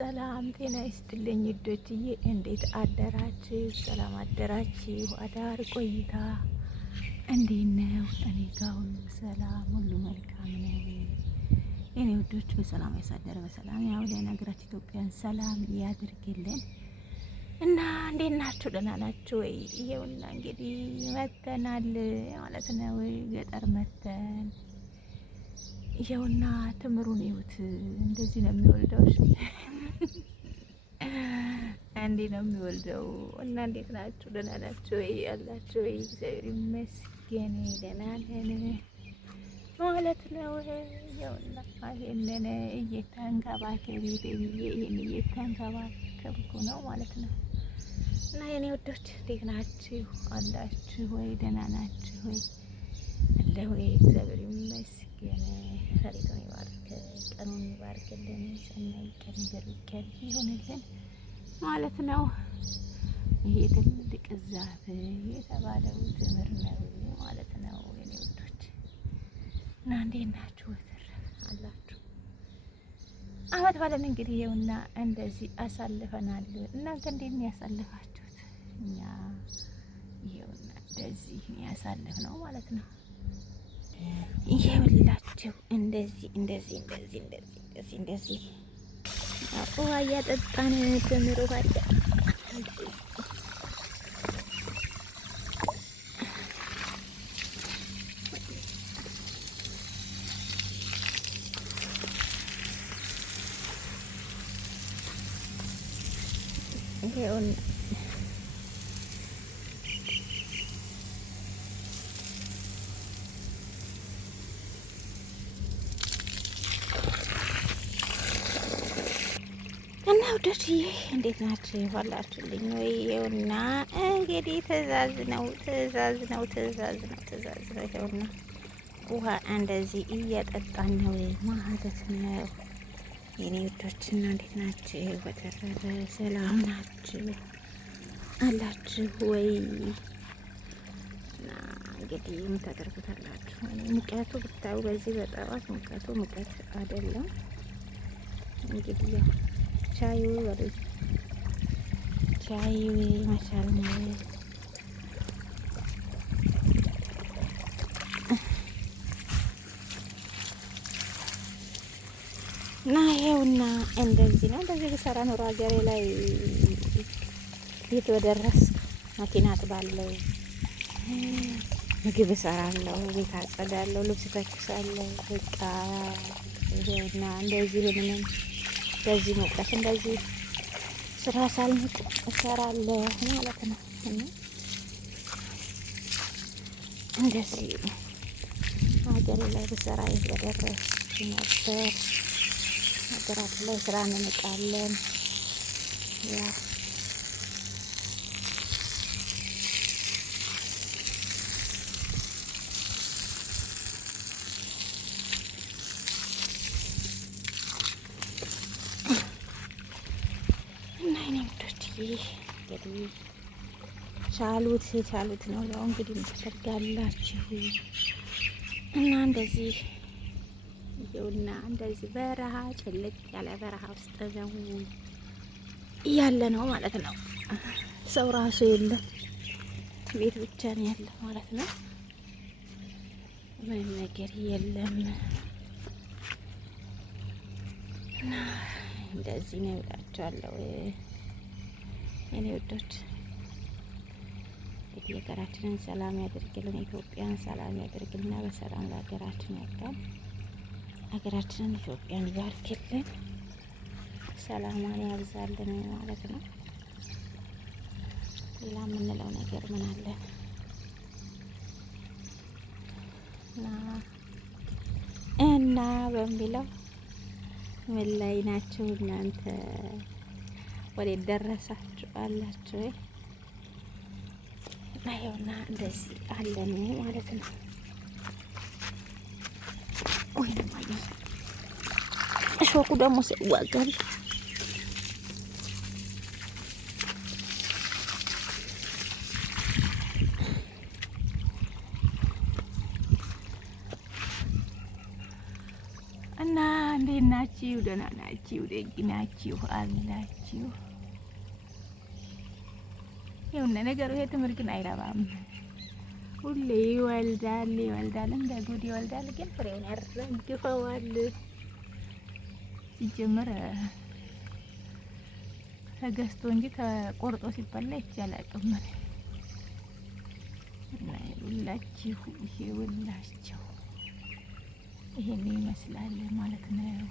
ሰላም ጤና ይስጥልኝ ውዶችዬ፣ እንዴት አደራችሁ? ሰላም አደራችሁ? አዳር ቆይታ እንዴት ነው? እኔ ጋር ሁሉ ሰላም፣ ሁሉ መልካም ነው። የኔ ውዶች በሰላም ያሳደረ በሰላም ያውለን፣ ሀገራችን ኢትዮጵያን ሰላም ያድርግልን እና እንዴት ናችሁ? ደህና ናችሁ ወይ? ይሄውና እንግዲህ መተናል ማለት ነው። ገጠር መተን ይሄውና ትምሩን ይሁት እንደዚህ ነው የሚወልደው። እሺ እንዴ ነው የሚወልደው። እና እንዴት ናችሁ? ደህና ናችሁ ወይ? ያላችሁ ወይ? እግዚአብሔር ይመስገን ደህና ነን ማለት ነው። ይሄውና ይሄንን እየተንከባከቢ ብዬ ይሄን እየተንከባከብኩ ነው ማለት ነው። እና የኔ ወዶች እንዴት ናችሁ? አላችሁ ወይ? ደህና ናችሁ ወይ? አለሁ ወይ? እግዚአብሔር ይመስገን። ፈሪዶን ይባርክ፣ ቀኑን ይባርክልን፣ ሰናይ ቀን ይበርክልን ይሁንልን ማለት ነው። ይሄ ትልቅ ዛፍ የተባለው ትምር ነው ማለት ነው የኔ ወዶች። እና እንዴት ናችሁ? አላችሁ አመት ባለን እንግዲህ ይኸውና እንደዚህ አሳልፈናል። እናንተ እንዴት ነው ያሳልፋችሁት? እኛ ይኸውና እንደዚህ ያሳልፍነው ማለት ነው። ይኸውላችሁ እንደዚህ ውሃ እያጠጣን ትምር ውሃ ይኸውና እና ውዶችዬ እንዴት ናችሁ? ይባላችሁልኝ ወይ? ይኸውና እንግዲህ ትእዛዝ ነው። ይኸውና ውሃ እንደዚህ እያጠጣን ነው ማለት ነው የኔ ውዶችና እንዴት ናችሁ? በተረፈ ሰላም ናችሁ አላችሁ ወይ? እና እንግዲህ ምን ታደርጉታላችሁ? ሙቀቱ ብታዩ በዚህ በጠዋት ሙቀት አይደለም እንግዲህ ቻዩ ወደ ቻዩ መቻል ነው። እና ይሄውና እንደዚህ ነው። እንደዚህ ብሰራ ኖሮ ሀገሬ ላይ ቤት በደረስ መኪና አጥባለሁ፣ ምግብ እሰራለሁ፣ ቤት አጸዳለሁ፣ ልብስ ተኩሳለሁ። በቃ ይሄውና እንደዚህ ምንም በዚህ ሙቀት እንደዚህ ስራ ሳልንቅ እሰራለሁ ማለት ነው። እንደዚህ ሀገሬ ላይ ብሰራ የት በደረስኩ ነበር። ሀገራችን ላይ ስራ እንንቃለን። ያ እንግዲህ ቻሉት ነው ያው እንግዲህ ምትፈልጋላችሁ እና እንደዚህ ይኸውና እንደዚህ በረሃ ጭልቅ ያለ በረሃ ውስጥ ነው ያለ ነው ማለት ነው። ሰው ራሱ የለም፣ ቤት ብቻ ነው ያለ ማለት ነው። ምንም ነገር የለም እና እንደዚህ ነው እላችኋለሁ የኔ ውዶች። እንግዲህ ሀገራችንን ሰላም ያደርግልን፣ ኢትዮጵያን ሰላም ያደርግልና በሰላም ለሀገራችን ያብቃን። ሀገራችንን ኢትዮጵያን ይባርክልን፣ ሰላሟን ያብዛልን ማለት ነው። ሌላ የምንለው ነገር ምን አለን? እና በሚለው ምን ላይ ናችሁ እናንተ? ወዴት ደረሳችሁ አላችሁ ወይ? ይኸውና እንደዚህ አለን ማለት ነው። ወይ ማያ እሾኩ ደግሞ ሲዋጋል እና እንዴት ናችሁ? ናችሁ? ደህና ናችሁ? ደግ ናችሁ አላችሁ? ይሁን ነገሩ። ይሄ ትምህርት ግን አይረባም። ሁሌ ይወልዳል እንደ ጉድ ይወልዳል፣ ግን ፍሬውን ያረግፈዋል። ሲጀመር ተገዝቶ እንጂ ተቆርጦ ሲበላ ይቻላልም። እና ሁላችሁ ይኸውላችሁ ይሄን ይመስላል ማለት ነው።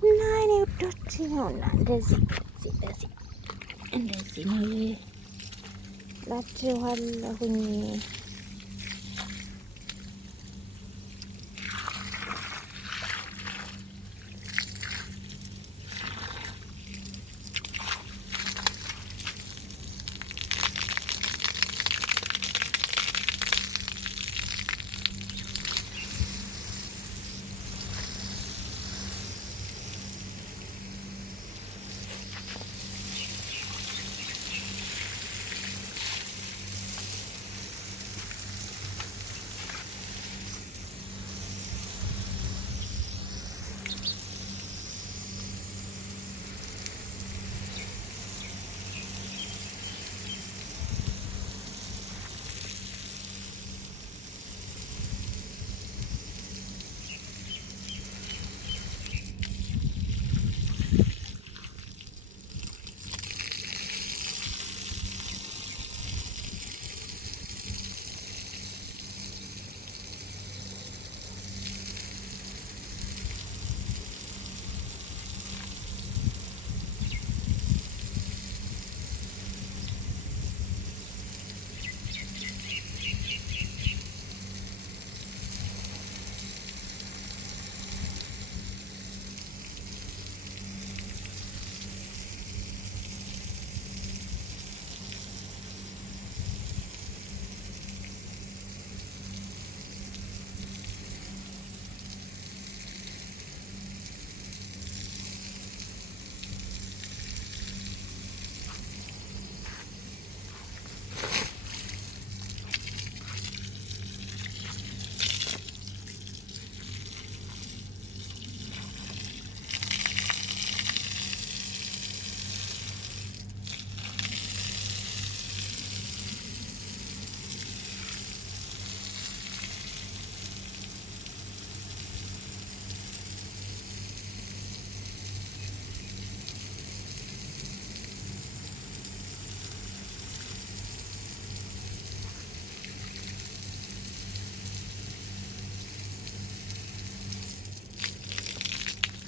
እና እኔ ውዶች ነውና እንደዚህ ነው እላችኋለሁኝ።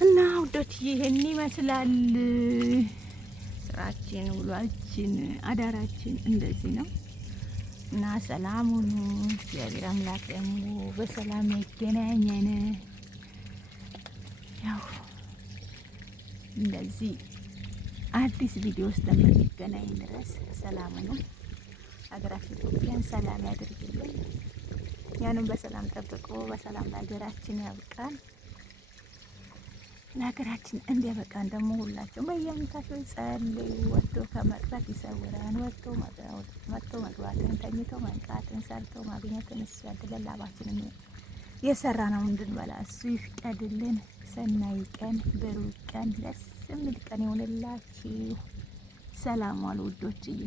እና ውዶች ይሄን ይመስላል ስራችን፣ ውሏችን፣ አዳራችን እንደዚህ ነው እና ሰላም ሁኑ። እግዚአብሔር አምላክ ደግሞ በሰላም ያገናኘን። ያው እንደዚህ አዲስ ቪዲዮ ውስጥ ለምንገናኝ ድረስ ሰላም ሁኑ። ሀገራችን ኢትዮጵያን ሰላም ያድርግልን። ያንም በሰላም ጠብቆ በሰላም ለሀገራችን ያብቃን። ለሀገራችን እንዲያበቃን ደግሞ ሁላቸው በየአይነታቸው ጸልዩ። ወጥቶ ከመቅረት ይሰውረን። ወጥቶ መግባትን፣ ተኝቶ መንቃትን፣ ሰርቶ ማግኘትን እሱ ያድለን። ላባችንን የሰራ ነው እንድንበላ እሱ ይፍቀድልን። ሰናይ ቀን፣ ብሩህ ቀን፣ ደስ የሚል ቀን ይሆንላችሁ። ሰላም ዋሉ ውዶችዬ።